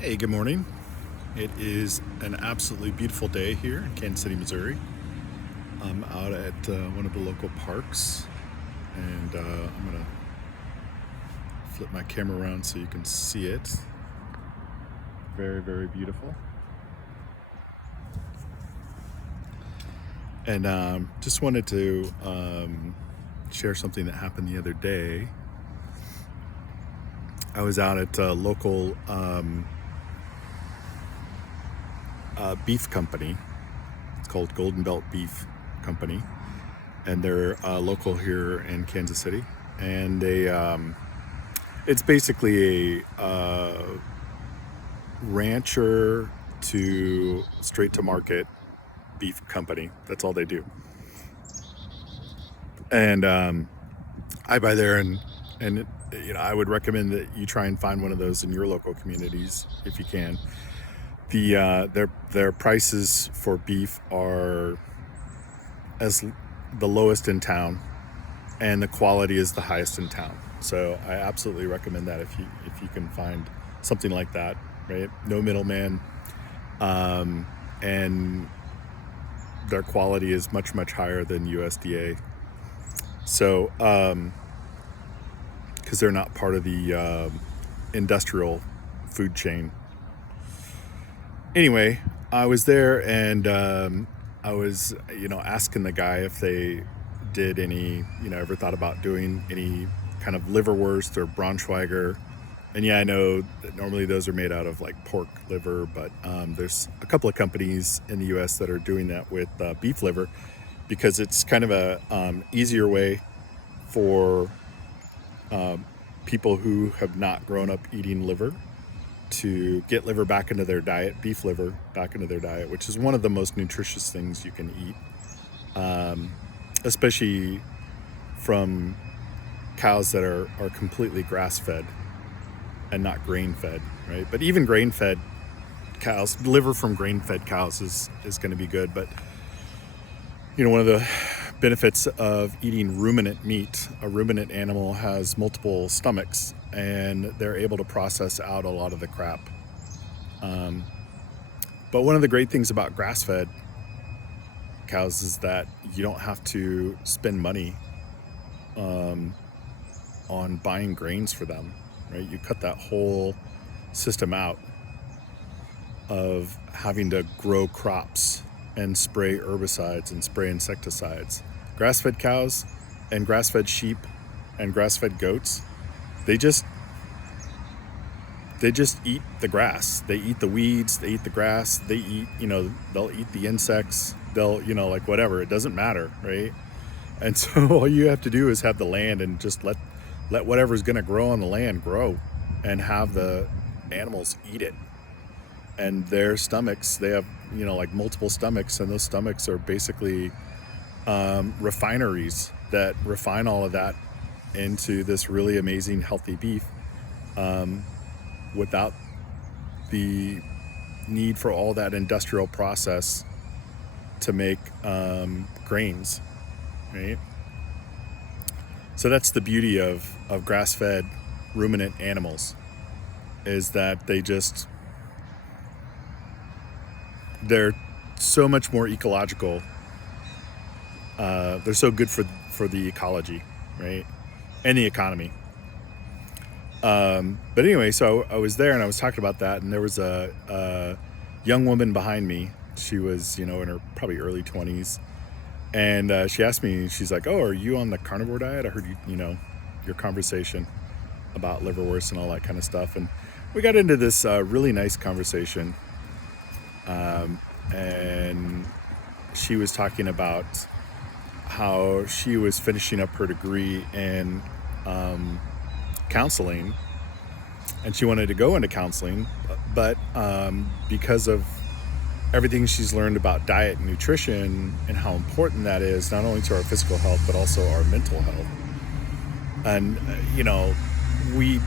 Hey, good morning. It is an absolutely beautiful day here in Kansas City, Missouri. I'm out at one of the local parks, and I'm going to flip my camera around so you can see it. Very, very beautiful. And just wanted to share something that happened the other day. I was out at a local beef company. It's called Golden Belt Beef Company, and they're local here in Kansas City. And it's basically a rancher to straight to market beef company. That's all they do. And I buy there, and I would recommend that you try and find one of those in your local communities if you can. Their prices for beef are as the lowest in town, and the quality is the highest in town. So I absolutely recommend that if you can find something like that, right? No middleman, and their quality is much higher than USDA. So because they're not part of the industrial food chain. Anyway, I was there, and I was asking the guy if they did any ever thought about doing any kind of liverwurst or Braunschweiger. And yeah, I know that normally those are made out of like pork liver, but there's a couple of companies in the U.S. that are doing that with beef liver, because it's kind of a easier way for people who have not grown up eating liver to get liver back into their diet, beef liver back into their diet, which is one of the most nutritious things you can eat, especially from cows that are completely grass-fed and not grain-fed, right? But even grain-fed cows, liver from grain-fed cows is going to be good. But one of the benefits of eating ruminant meat, a ruminant animal has multiple stomachs, and they're able to process out a lot of the crap. But one of the great things about grass-fed cows is that you don't have to spend money on buying grains for them, right? You cut that whole system out of having to grow crops and spray herbicides and spray insecticides. Grass-fed cows and grass-fed sheep and grass-fed goats, they just eat the grass. They eat the weeds, they eat the grass, they eat, they'll eat the insects, they'll, like whatever, it doesn't matter, right? And so all you have to do is have the land and just let whatever's going to grow on the land grow, and have the animals eat it. And their stomachs, they have, like multiple stomachs, and those stomachs are basically refineries that refine all of that into this really amazing healthy beef, without the need for all that industrial process to make grains, right? So that's the beauty of grass-fed ruminant animals, is that they're so much more ecological. They're so good for the ecology, right? And the economy. But anyway, so I was there and I was talking about that, and there was a young woman behind me. She was, in her probably early 20s. And she asked me, she's like, "Oh, are you on the carnivore diet? I heard your conversation about liverwurst and all that kind of stuff." And we got into this really nice conversation. And she was talking about how she was finishing up her degree in counseling, and she wanted to go into counseling, but because of everything she's learned about diet and nutrition and how important that is, not only to our physical health but also our mental health. And we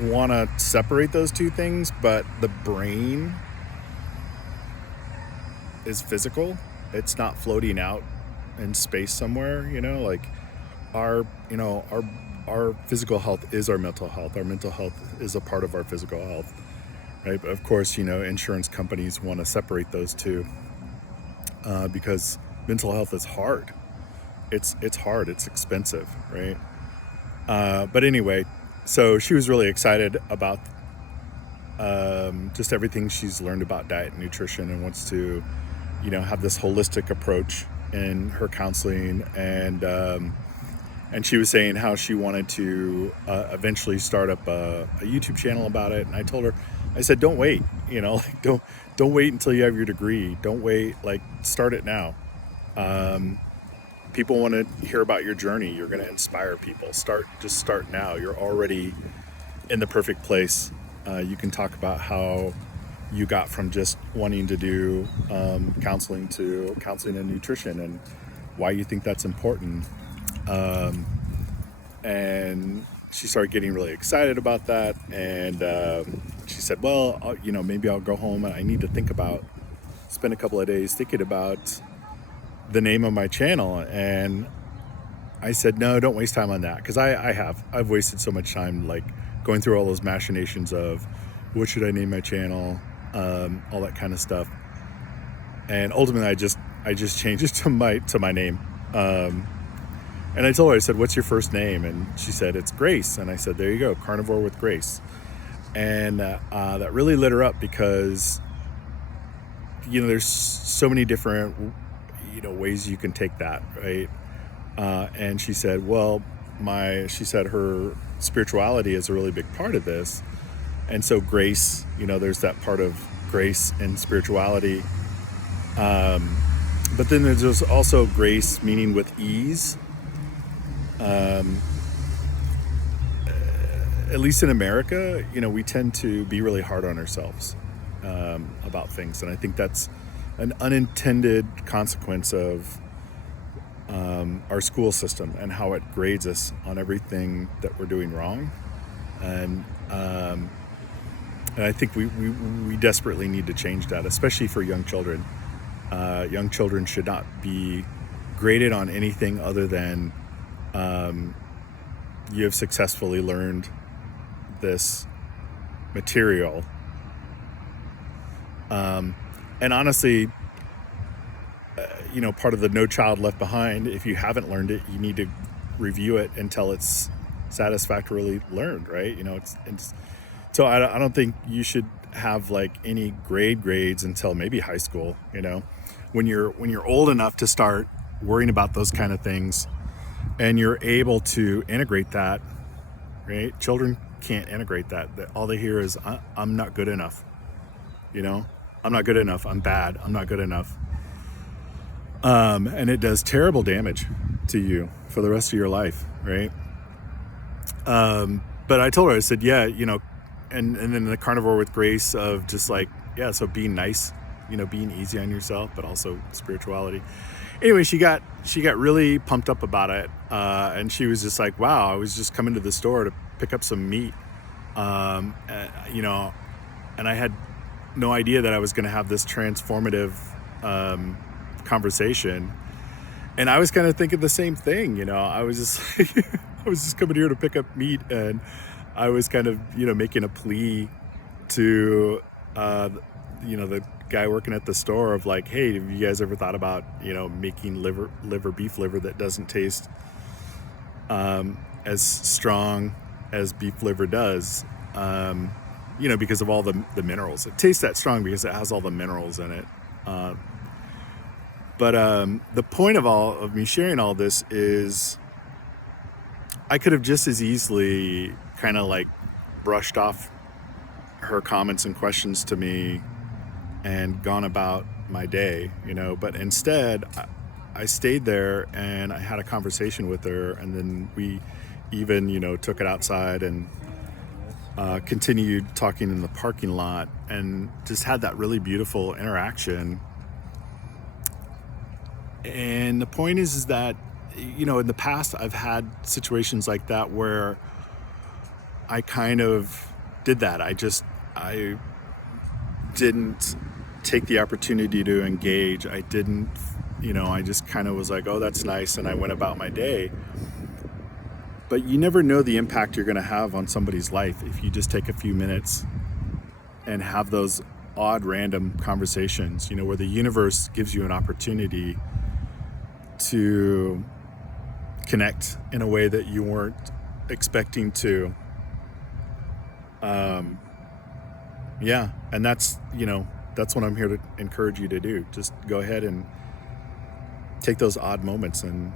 want to separate those two things, but the brain is physical. It's not floating out in space somewhere, like our our physical health is our mental health. Our mental health is a part of our physical health, right? But of course, insurance companies want to separate those two because mental health is hard. It's hard. It's expensive, right? But anyway, so she was really excited about just everything she's learned about diet and nutrition, and wants to, have this holistic approach in her counseling. And she was saying how she wanted to eventually start up a YouTube channel about it. And I told her, I said, don't wait, like don't wait until you have your degree. Don't wait, like start it now. People want to hear about your journey. You're going to inspire people. Just start now. You're already in the perfect place. You can talk about how you got from just wanting to do counseling to counseling and nutrition, and why you think that's important. And she started getting really excited about that. And she said, well, maybe I'll go home and I need to spend a couple of days thinking about the name of my channel. And I said, no, don't waste time on that. Because I've wasted so much time, like going through all those machinations of what should I name my channel, all that kind of stuff. And ultimately I just changed it to my name. And I told her, I said, what's your first name? And she said, it's Grace. And I said, there you go, Carnivore with Grace. And that really lit her up, because there's so many different ways you can take that, right? And she said, well, her spirituality is a really big part of this. And so grace, there's that part of grace and spirituality. But then there's also grace, meaning with ease. At least in America, we tend to be really hard on ourselves about things. And I think that's an unintended consequence of our school system and how it grades us on everything that we're doing wrong. And I think we desperately need to change that, especially for young children. Young children should not be graded on anything other than you have successfully learned this material. And honestly, part of the No Child Left Behind, if you haven't learned it, you need to review it until it's satisfactorily learned, right? So I don't think you should have like any grades until maybe high school. When you're old enough to start worrying about those kind of things, and you're able to integrate that, right? Children can't integrate that. All they hear is, I'm not good enough. I'm not good enough. I'm bad. I'm not good enough. And it does terrible damage to you for the rest of your life, right? But I told her, I said, yeah, and then the Carnivore with Grace of just like, yeah, so being nice, being easy on yourself, but also spirituality. Anyway, she got really pumped up about it. And she was just like, wow, I was just coming to the store to pick up some meat. And I had no idea that I was going to have this transformative conversation. And I was kind of thinking the same thing. I was just like, I was just coming here to pick up meat, and I was kind of making a plea to the guy working at the store of like, hey, have you guys ever thought about making beef liver that doesn't taste as strong as beef liver does, because of all the minerals. It tastes that strong because it has all the minerals in it. But the point of me sharing all this is I could have just as easily kind of like brushed off her comments and questions to me and gone about my day, but instead I stayed there and I had a conversation with her, and then we even, took it outside and continued talking in the parking lot, and just had that really beautiful interaction. And the point is that, in the past, I've had situations like that where I kind of did that. I didn't take the opportunity to engage. I just kind of was like, oh, that's nice. And I went about my day. But you never know the impact you're going to have on somebody's life if you just take a few minutes and have those odd random conversations, where the universe gives you an opportunity to connect in a way that you weren't expecting to. Yeah, and that's what I'm here to encourage you to do. Just go ahead and take those odd moments and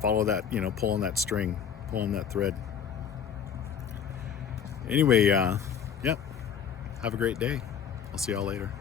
follow that, pull on that string, pull on that thread. Anyway, yeah, have a great day. I'll see y'all later.